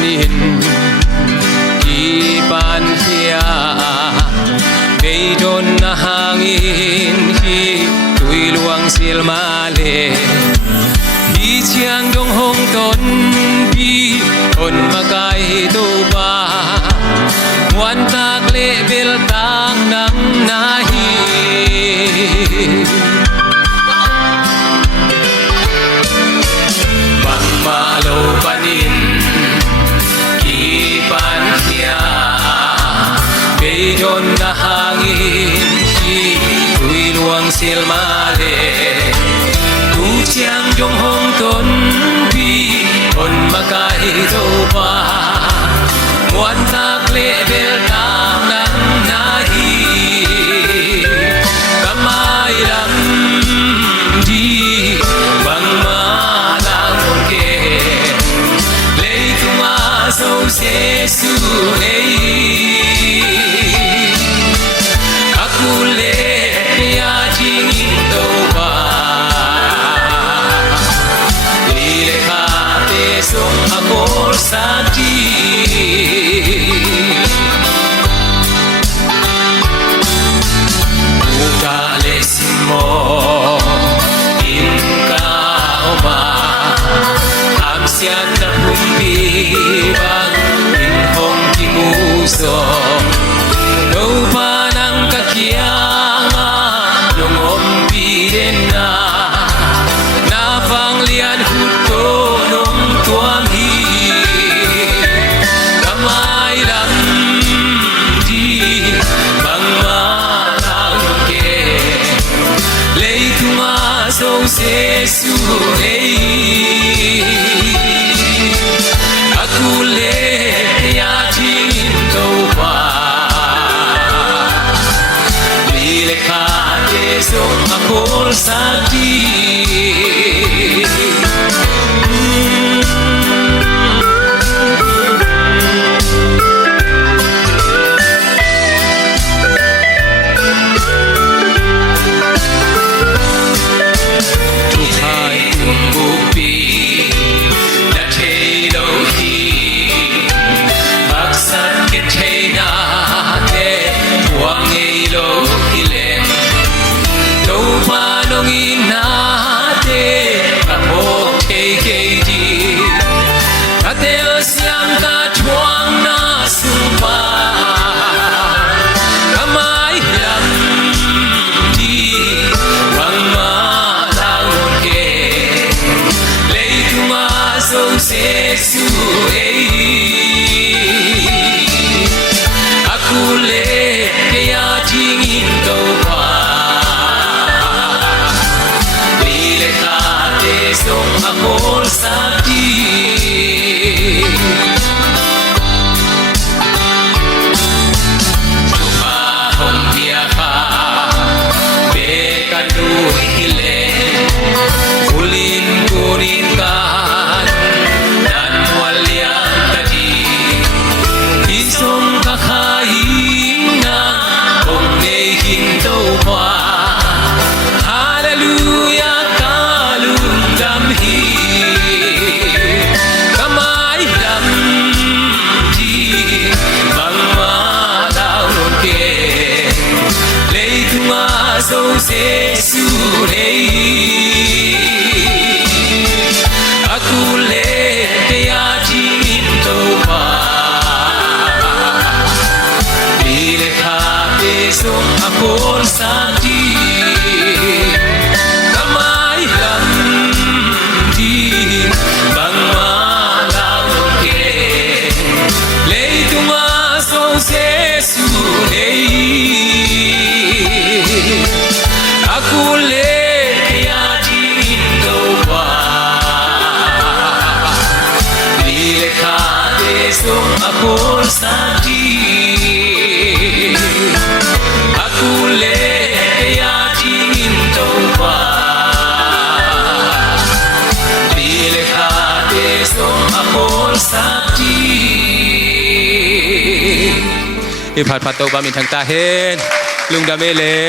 panin Ipan siya Beidon na hangin Hi tuy luang silmale Hi chiang dong hong ton Bi on makai tu ba Wan tak le bil tang nang nahi Bang malo panin Ipan siya Beidon na hangin Hi tuy luang silmale Tu chiang dong hong ton Bi on makai tu ba Wan tak le bil tang nang nahi Kamay lang di Bang malang ke Lei tumaso Jesu hey Aku le ya jingin đâu ba Lile kate song akor sati Mo inka oma am sian na pumbi bang in hong kimuso no pa nang kakiyama nung ombi din na panglian huto nung tuam hi kamay lang di bang So Jesu hey Aku le ya tin đâu ba Lile kate song akol sati Jesu hey Aku le ya jingin đâu ba Lile kate song akol sati Cuma hong dia ka Bekan du hile Ulin kurin ka Hallelujah kalung dam hi Kamay lam di Bang malawon ke Lei tumaso Jesu hey Aku le kaya jingin đâu ba Lile kate song akol sati Kamay lang di Bang malawon ke Lei tumaso Jesu hey Aku le kaya jingin đâu ba Lile kate song akol sati Aku le ya jingin đâu ba Lile kate song akol sati Iphat phato ba min thang ta hen lung da me le